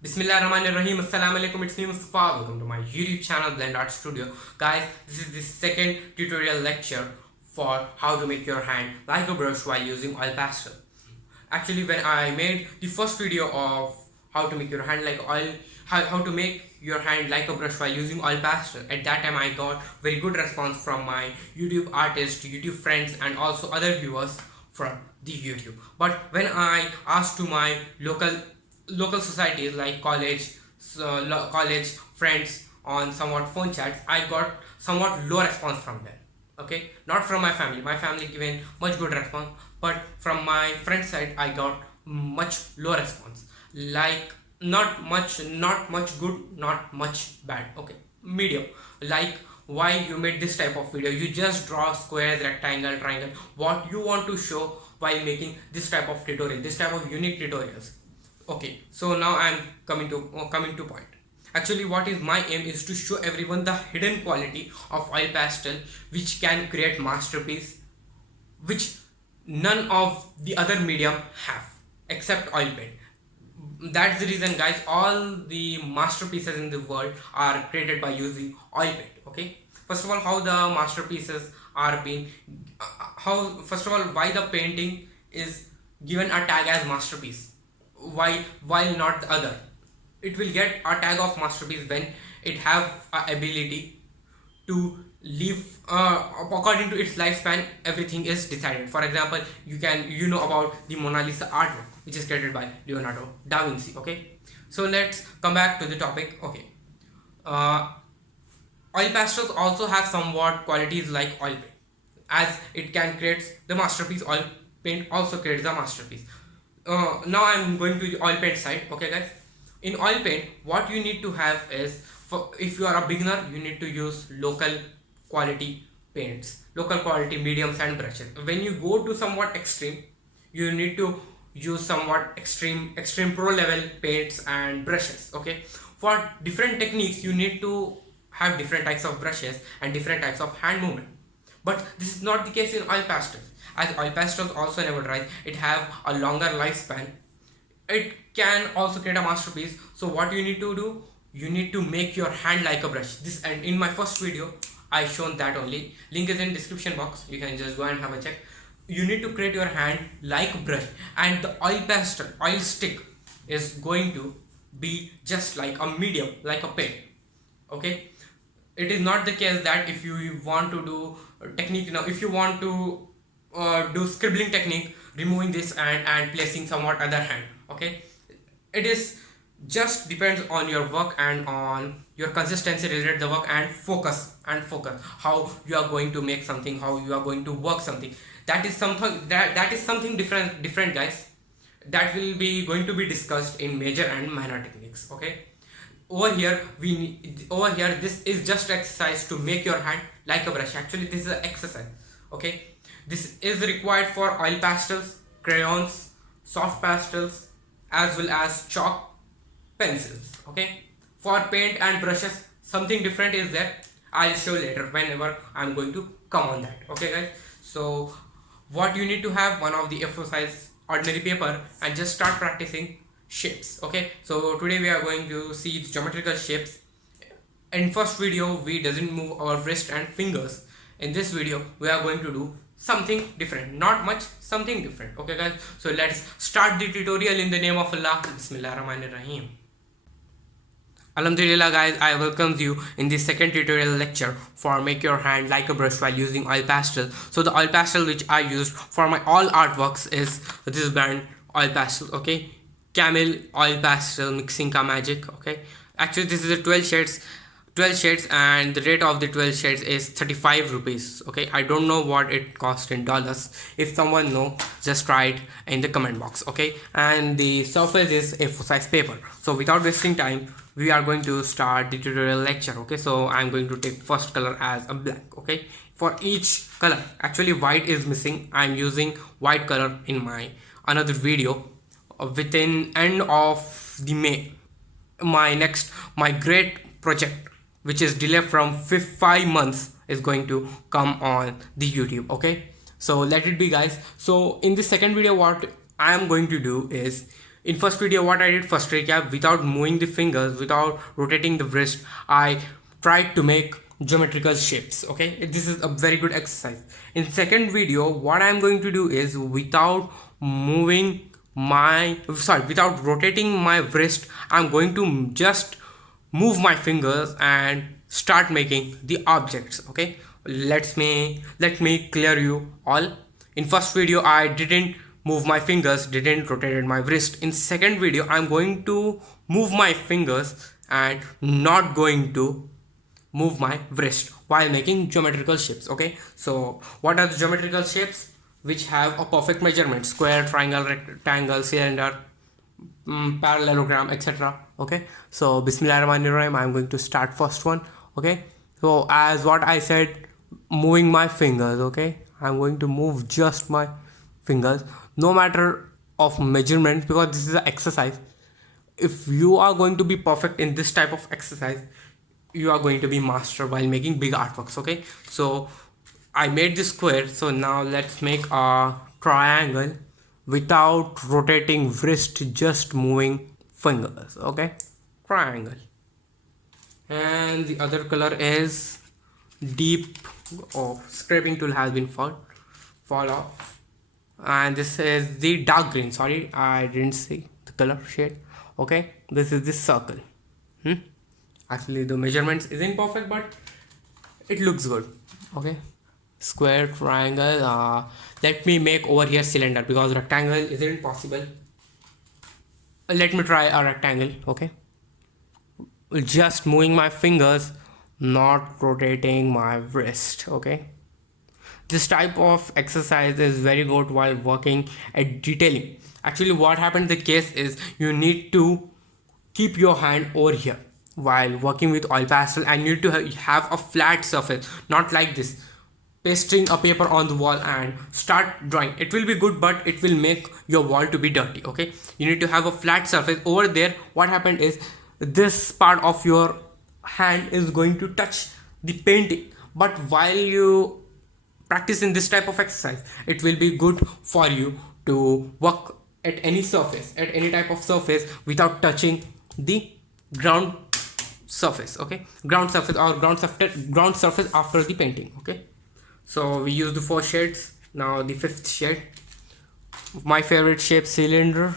Bismillahirrahmanirrahim. Assalamualaikum. It's me Mustafa. Welcome to my YouTube channel blendartstudio. Guys, this is the second tutorial lecture for how to make your hand like a brush while using oil pastel. Actually, when I made the first video of how to make your hand like oil, how to make your hand like a brush while using oil pastel, at that time I got very good response from my YouTube artists, YouTube friends, and also other viewers from the YouTube. But when I asked to my local societies like college friends on somewhat phone chats, I got somewhat low response from them. Okay, not from my family given much good response, but from my friend side I got much low response, like not much good, not much bad. Okay, medium. Like, why you made this type of video? You just draw squares, rectangle, triangle. What you want to show while making this type of tutorial, this type of unique tutorials? Okay, so now I'm coming to point. Actually, what is my aim is to show everyone the hidden quality of oil pastel, which can create masterpiece which none of the other medium have except oil paint. That's the reason, guys, all the masterpieces in the world are created by using oil paint. Okay, first of all, how the masterpieces are being first of all, why the painting is given a tag as masterpiece, why not the other? It will get a tag of masterpiece when it have a ability to live according to its lifespan. Everything is decided. For example, you know about the Mona Lisa artwork, which is created by Leonardo da Vinci. Okay, so let's come back to the topic. Okay, oil pastels also have somewhat qualities like oil paint, as it can create the masterpiece. Oil paint also creates the masterpiece. Now I'm going to the oil paint side. Okay, guys, in oil paint what you need to have is, if you are a beginner, you need to use local quality paints, local quality mediums and brushes. When you go to somewhat extreme, you need to use somewhat extreme pro level paints and brushes. Okay, for different techniques you need to have different types of brushes and different types of hand movement. But this is not the case in oil pastels, as oil pastels also never dry. It have a longer lifespan. It can also create a masterpiece. So what you need to do, you need to make your hand like a brush. This, and in my first video I shown that only. Link is in description box, you can just go and have a check. You need to create your hand like a brush, and the oil pastel, oil stick, is going to be just like a medium, like a paint. Okay, it is not the case that if you want to do technique, now if you want to do scribbling technique, removing this and placing somewhat other hand. Okay, it is just depends on your work and on your consistency related the work, and focus how you are going to make something, how you are going to work something. That is something different, guys. That will be going to be discussed in major and minor techniques. Okay, over here this is just exercise to make your hand like a brush. Actually, this is an exercise. Okay, this is required for oil pastels, crayons, soft pastels, as well as chalk, pencils. Okay, for paint and brushes something different is there. I'll show later whenever I'm going to come on that. Okay, guys, so what you need to have, one of the A4 ordinary paper, and just start practicing shapes. Okay, so today we are going to see geometrical shapes. In first video we doesn't move our wrist and fingers. In this video we are going to do something different, not much, something different. Okay, guys, so let's start the tutorial in the name of Allah. Bismillahirrahmanirrahim. Alhamdulillah, guys, I welcome you in this second tutorial lecture for make your hand like a brush while using oil pastel. So the oil pastel which I used for my all artworks is this brand oil pastel. Okay, Camel oil pastel mixing ka magic. Okay, actually this is a 12 shades, and the rate of the 12 shades is 35 rupees. Okay, I don't know what it cost in dollars. If someone know, just write in the comment box. Okay, and the surface is A4 size paper. So without wasting time, we are going to start the tutorial lecture. Okay, so I'm going to take first color as a black. Okay, for each color, actually white is missing. I'm using white color in my another video within end of the May. My great project, which is delayed from 5 months, is going to come on the YouTube. Okay, so let it be, guys. So in the second video what I am going to do is In first video, what I did, first recap, without moving the fingers, without rotating the wrist, I tried to make geometrical shapes. Okay, this is a very good exercise. In second video, what I'm going to do is, without without rotating my wrist, I'm going to just move my fingers and start making the objects. Okay, let me clear you all. In first video, I didn't move my fingers, didn't rotate my wrist. In second video, I'm going to move my fingers and not going to move my wrist while making geometrical shapes. Okay, so what are the geometrical shapes which have a perfect measurement? Square, triangle, rectangle, cylinder, parallelogram, etc. Okay, so bismillahirrahmanirrahim, I'm going to start first one. Okay, so as what I said, moving my fingers. Okay, I'm going to move just my fingers, no matter of measurements, because this is an exercise. If you are going to be perfect in this type of exercise, you are going to be master while making big artworks. Okay, so I made this square, so now let's make a triangle without rotating wrist, just moving fingers. Okay, triangle. And the other color is deep. Oh, scraping tool has been fall off. And this is the dark green. Sorry, I didn't see the color shade. Okay, this is this circle. Actually, the measurements isn't perfect, but it looks good. Okay, square, triangle. Let me make over here cylinder, because rectangle isn't possible. Let me try a rectangle. Okay, just moving my fingers, not rotating my wrist. Okay, this type of exercise is very good while working at detailing. Actually, what happened in the case is, you need to keep your hand over here while working with oil pastel, and you need to have a flat surface, not like this, pasting a paper on the wall and start drawing. It will be good, but it will make your wall to be dirty. Okay, you need to have a flat surface over there. What happened is, this part of your hand is going to touch the painting, but while you practice in this type of exercise, it will be good for you to work at any surface, at any type of surface, without touching the ground surface. Okay, ground surface after the painting. Okay, so we use the 4 shades. Now the 5th shade, my favorite shape, cylinder.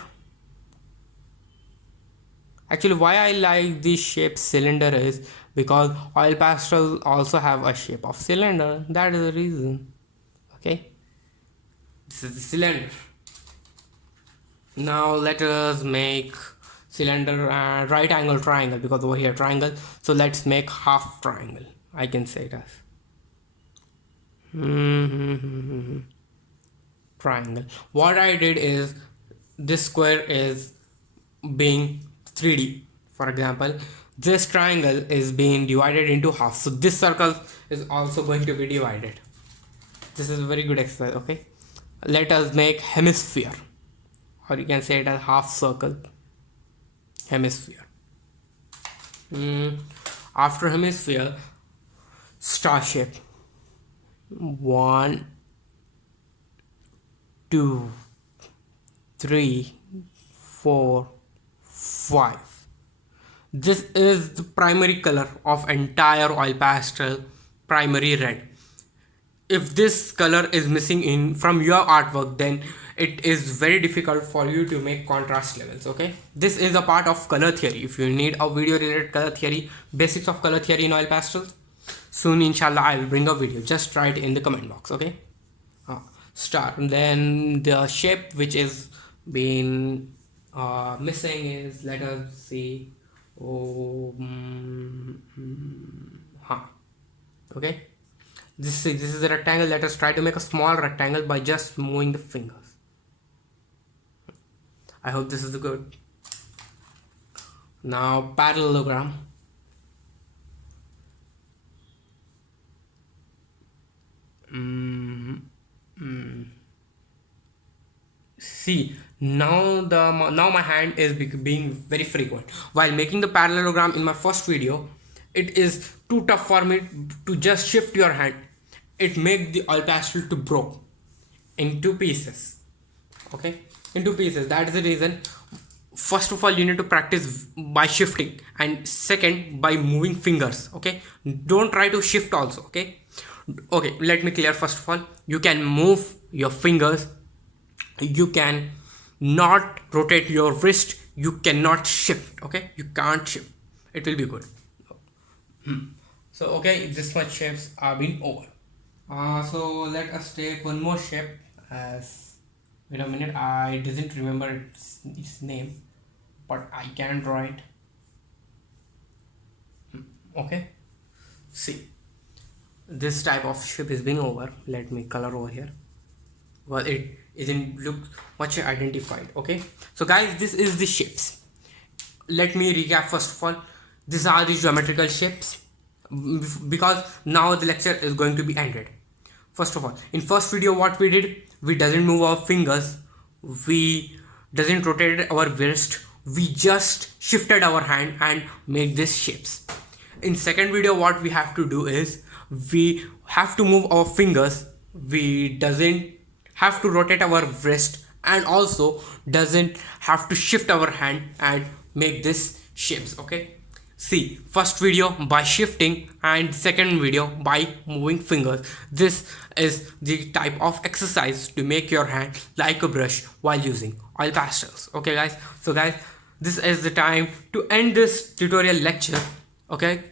Actually, why I like this shape cylinder is because oil pastel also have a shape of cylinder. That is the reason. Okay, this is the cylinder. Now let us make cylinder and right angle triangle, because over here triangle, so let's make half triangle. I can say it as triangle. What I did is, this square is being 3D. For example, this triangle is being divided into half, so this circle is also going to be divided. This is a very good exercise. Okay, let us make hemisphere, or you can say it as half circle. Hemisphere. After hemisphere, star shape. 1 2 3 4 5. This is the primary color of entire oil pastel, primary red. If this color is missing from your artwork, then it is very difficult for you to make contrast levels. Okay, this is a part of color theory. If you need a video related color theory, basics of color theory in oil pastels, soon inshallah I will bring a video. Just write in the comment box. Okay, star. Then the shape which is being missing is, let us see. Okay, this is a rectangle. Let us try to make a small rectangle by just moving the fingers. I hope this is good. Now parallelogram. See, now my hand is being very frequent while making the parallelogram. In my first video, it is too tough for me to just shift your hand. It makes the oil pastel to break into pieces. Okay, into pieces. That is the reason first of all you need to practice by shifting, and second by moving fingers. Okay, don't try to shift also. Okay, let me clear. First of all, you can move your fingers, you can not rotate your wrist, you cannot shift. Okay, you can't shift, it will be good. So okay, this much shapes are been over. So let us take one more shape. As wait a minute, I didn't remember its name, but I can draw it. Okay, see, this type of shape is been over. Let me color over here. Well, it isn't look much identified. Okay, so guys, this is the shapes. Let me recap. First of all, these are the geometrical shapes, because now the lecture is going to be ended. First of all, in first video what we did, we doesn't move our fingers, we doesn't rotate our wrist, we just shifted our hand and make these shapes. In second video what we have to do is, we have to move our fingers, we doesn't have to rotate our wrist, and also doesn't have to shift our hand and make these shapes. Okay, see, first video by shifting and second video by moving fingers. This is the type of exercise to make your hand like a brush while using oil pastels. Okay guys, so guys, this is the time to end this tutorial lecture. Okay,